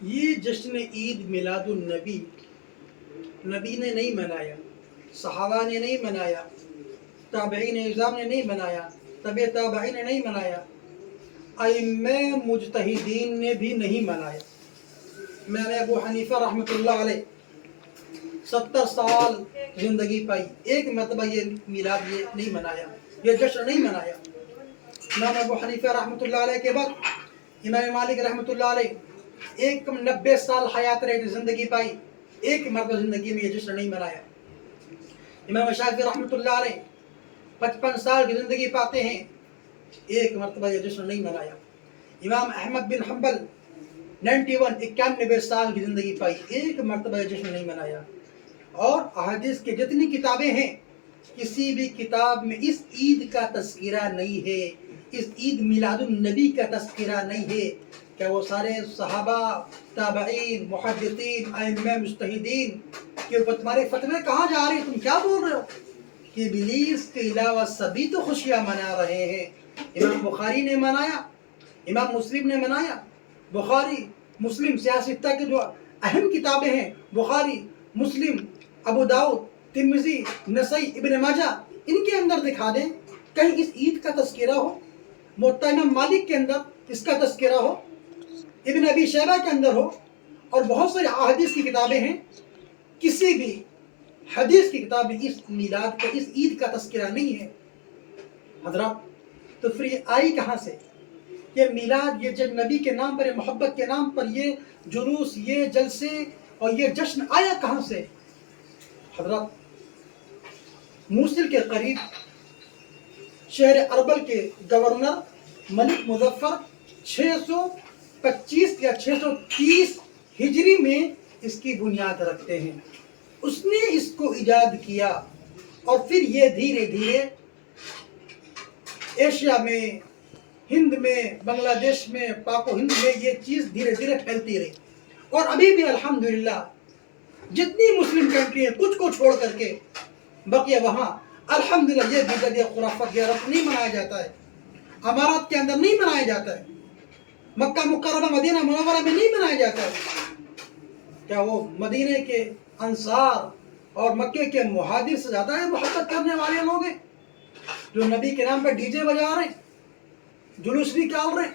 یہ جشن عید میلاد النبی نبی نے نہیں منایا، صحابہ نے نہیں منایا، تابعین اعظام نے نہیں منایا، تبع تابعین نے نہیں منایا، ائمہ مجتہدین نے بھی نہیں منایا۔ امام ابو حنیفہ رحمۃ اللہ علیہ 70 سال زندگی پائی، ایک مرتبہ یہ میلاد یہ نہیں منایا، یہ جشن نہیں منایا۔ امام ابو حنیفہ رحمۃ اللہ علیہ کے بعد امام مالک رحمۃ اللہ علیہ 90 سال حیات رہے، زندگی پائی، ایک مرتبہ زندگی میں یہ جشن نہیں منایا۔ امام شافعی رحمۃ اللہ علیہ 55 سال کی زندگی پاتے ہیں، ایک مرتبہ یہ جشن نہیں منایا۔ امام احمد بن حنبل 91 سال کی زندگی پائی، ایک مرتبہ یہ جشن نہیں منایا۔ اور احادیث کی جتنی کتابیں ہیں، کسی بھی کتاب میں اس عید کا تذکرہ نہیں ہے، اس عید میلاد النبی کا تذکرہ نہیں ہے کہ وہ سارے صحابہ، تابعین، محدثین، ائمہ مجتہدین کے اوپر تمہارے فتوے کہاں جا رہے ہیں، تم کیا بول رہے ہو کہ ابلیس کے علاوہ سبھی تو خوشیاں منا رہے ہیں۔ امام بخاری نے منایا، امام مسلم نے منایا۔ بخاری مسلم سیاستہ کے جو اہم کتابیں ہیں، بخاری، مسلم، ابو داؤد، ترمذی، نسائی، ابن ماجہ، ان کے اندر دکھا دیں کہیں اس عید کا تذکرہ ہو۔ موطا امام مالک کے اندر اس کا تذکرہ ہو، ابن ابی شیبہ کے اندر ہو، اور بہت ساری احادیث کی کتابیں ہیں، کسی بھی حدیث کی کتاب میں اس میلاد کا، اس عید کا تذکرہ نہیں ہے۔ حضرات تو پھر یہ آئی کہاں سے؟ یہ میلاد، یہ جب نبی کے نام پر، محبت کے نام پر یہ جلوس، یہ جلسے اور یہ جشن آیا کہاں سے؟ حضرات موصل کے قریب شہر اربل کے گورنر ملک مظفر 625 یا 630 ہجری میں اس کی بنیاد رکھتے ہیں۔ اس نے اس کو ایجاد کیا، اور پھر یہ دھیرے دھیرے ایشیا میں، ہند میں، بنگلہ دیش میں، پاک و ہند میں یہ چیز دھیرے دھیرے پھیلتی رہی، اور ابھی بھی الحمدللہ جتنی مسلم کنٹری ہیں، کچھ کو چھوڑ کر کے بقیہ وہاں الحمدللہ یہ بدعت، یہ خرافت، یہ رسم نہیں منایا جاتا ہے، امارات کے اندر نہیں منایا جاتا ہے، مکہ مکرمہ مدینہ منورہ میں نہیں منایا جاتا ہے۔ کیا وہ مدینہ کے انصار اور مکے کے مہاجر سے زیادہ محبت کرنے والے لوگ ہیں جو نبی کے نام پر ڈی جے بجا رہے ہیں، جلوس نکال رہے ہیں،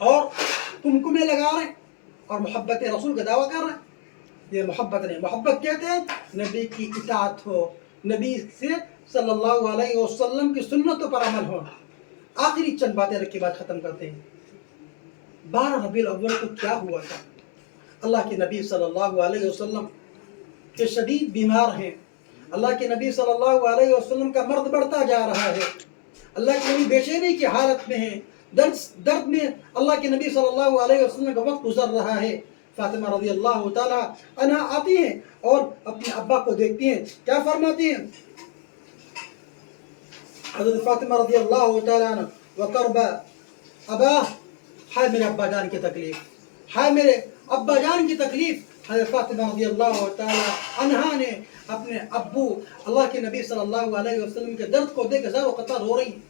اور کمکمے لگا رہے ہیں، اور محبت رسول کا دعویٰ کر رہے ہیں؟ یہ محبت نہیں۔ محبت کہتے ہیں نبی کی اطاعت ہو، نبی سے صلی اللہ علیہ وسلم کی سنتوں پر عمل ہو۔ آخری چند باتیں رکھ کے بعد ختم کرتے ہیں۔ 12 ربیع الاول کو کیا ہوا تھا؟ اللہ کے نبی صلی اللہ علیہ وسلم کے شدید بیمار ہیں، اللہ کے نبی صلی اللہ علیہ وسلم کا مرض بڑھتا جا رہا ہے، اللہ کے نبی بے چینی کی حالت میں ہیں، درد میں اللہ کے نبی صلی اللہ علیہ وسلم کا وقت گزر رہا ہے۔ فاطمہ رضی اللہ تعالی عنہا آتی ہیں اور اپنے ابا کو دیکھتی ہیں، کیا فرماتی ہیں؟ حضرت فاطمہ رضی اللہ تعالی عنہ وقرب ابا، ہائے میرے ابا جان کی تکلیف، ہائے میرے ابا جان کی تکلیف۔ حضرت فاطمہ رضی اللہ تعالی عنہا نے اپنے ابو اللہ کے نبی صلی اللہ علیہ وسلم کے درد کو دیکھ زار و قطار ہو رہی ہیں۔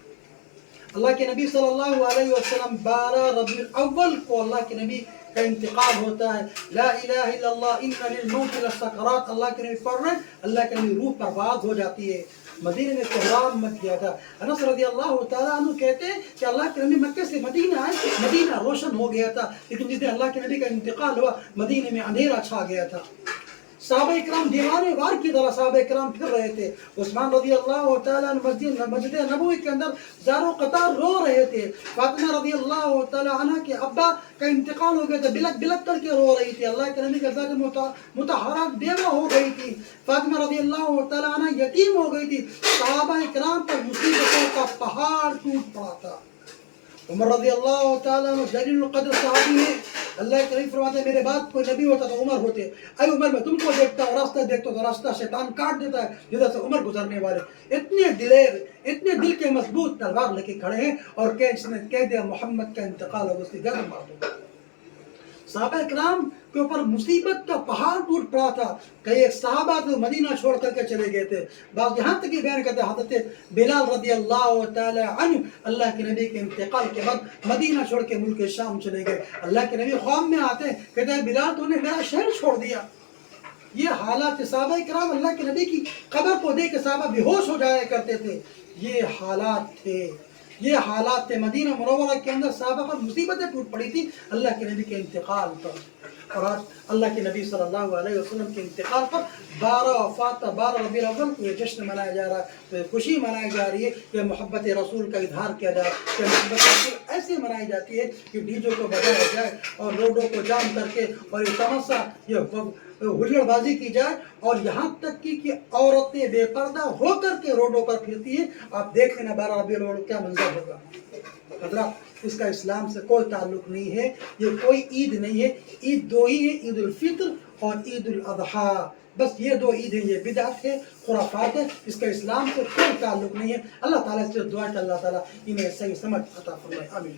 اللہ کے نبی صلی اللہ علیہ وسلم 12 ربیع الاول کو اللہ کے نبی کا انتقال ہوتا ہے۔ لا الہ الا اللہ ان للموت لسکرات، اللہ کے نبی پڑھ رہے ہیں، اللہ کے نبی روح پرواز ہو جاتی ہے۔ مدینہ میں کوہرام مچ گیا تھا۔ انس رضی اللہ تعالیٰ عنہ کہتے ہیں کہ اللہ کے نبی مکہ سے مدینہ آئے، مدینہ روشن ہو گیا تھا، لیکن جس دن اللہ کے نبی کا انتقال ہوا مدینہ میں اندھیرا چھا گیا تھا۔ صحابہ اکرام دیوانے وار کی طرح صحابہ اکرام پھر رہے تھے۔ عثمان رضی اللہ تعالیٰ عنہ مسجد نبوی کے اندر زار و قطار رو رہے تھے۔ فاطمہ رضی اللہ تعالیٰ عنہ کے ابا کا انتقال ہو گیا تھا، بلک بلک کر کے رو رہی تھی، اللہ کے نبی کے ذات مطہرات بیوہ ہو گئی تھی۔ فاطمہ رضی اللہ تعالیٰ عنہ یتیم ہو گئی تھی۔ صحابہ اکرام پر مصیبتوں کا پہاڑ ٹوٹ پڑا تھا۔ عمر رضی اللہ تعالیٰ عنہ جلیل القدر صحابی ہیں، اللہ کے نبی فرماتے ہیں میرے بعد کوئی نبی ہوتا تو عمر ہوتے۔ اے عمر میں تم کو دیکھتا ہوں، راستہ دیکھتا ہوں تو راستہ شیطان کاٹ دیتا ہے جدھر سے عمر گزرنے والے۔ اتنے دلیر، اتنے دل کے مضبوط تلوار لے کے کھڑے ہیں، اور کہ اس نے کہہ دیا محمد کا انتقال ہو، اس کی گردن مار دو۔ صحابہ اکرام کے اوپر مصیبت کا پہاڑ ٹوٹ پڑا تھا. کئی ایک صحابہ تو مدینہ چھوڑ کر کے چلے گئے تھے. بعض یہاں تک یہ بیان کرتے حضرت بلال رضی اللہ تعالی عنہ اللہ کے نبی کے انتقال کے بعد مدینہ چھوڑ کے ملک شام چلے گئے. اللہ کے نبی خواب میں آتے ہیں, کہتے ہیں بلال تو نے میرا شہر چھوڑ دیا. یہ حالات صحابہ کرام اللہ کے نبی کی قبر کو دیکھ کے صحابہ بے ہوش ہو جایا کرتے تھے. یہ حالات تھے, یہ حالات تھے مدینہ منورہ کے اندر. صحابہ پر مصیبتیں ٹوٹ پڑی تھی اللہ کے نبی کے انتقال پر. اور آج اللہ کے نبی صلی اللہ علیہ وسلم کے انتقال پر 12 وفات 12 ربیع الاول کو یہ جشن منایا جا رہا ہے, تو خوشی منائی جا رہی ہے کہ محبت رسول کا اظہار کیا جائے. کہ محبت رسول ایسے منائی جاتی ہے کہ ڈی جے کو بجایا جائے اور روڈوں کو جام کر کے اور یہ تماشا یہ ہجڑ بازی کی جائے, اور یہاں تک کہ عورتیں بے پردہ ہو کر کے روڈوں پر پھرتی ہیں. آپ دیکھ لینا 12 ربیع الاول کیا منظر ہوگا. حضرات, اس کا اسلام سے کوئی تعلق نہیں ہے, یہ کوئی عید نہیں ہے. عید دو ہی ہے, عید الفطر اور عید الاضحیٰ. بس یہ 2 عید ہیں, یہ بدعت ہے, خرافات ہے, اس کا اسلام سے کوئی تعلق نہیں ہے. اللہ تعالیٰ سے دعا ہے کہ اللہ تعالیٰ انہیں صحیح سمجھ عطا فرمائے. آمین.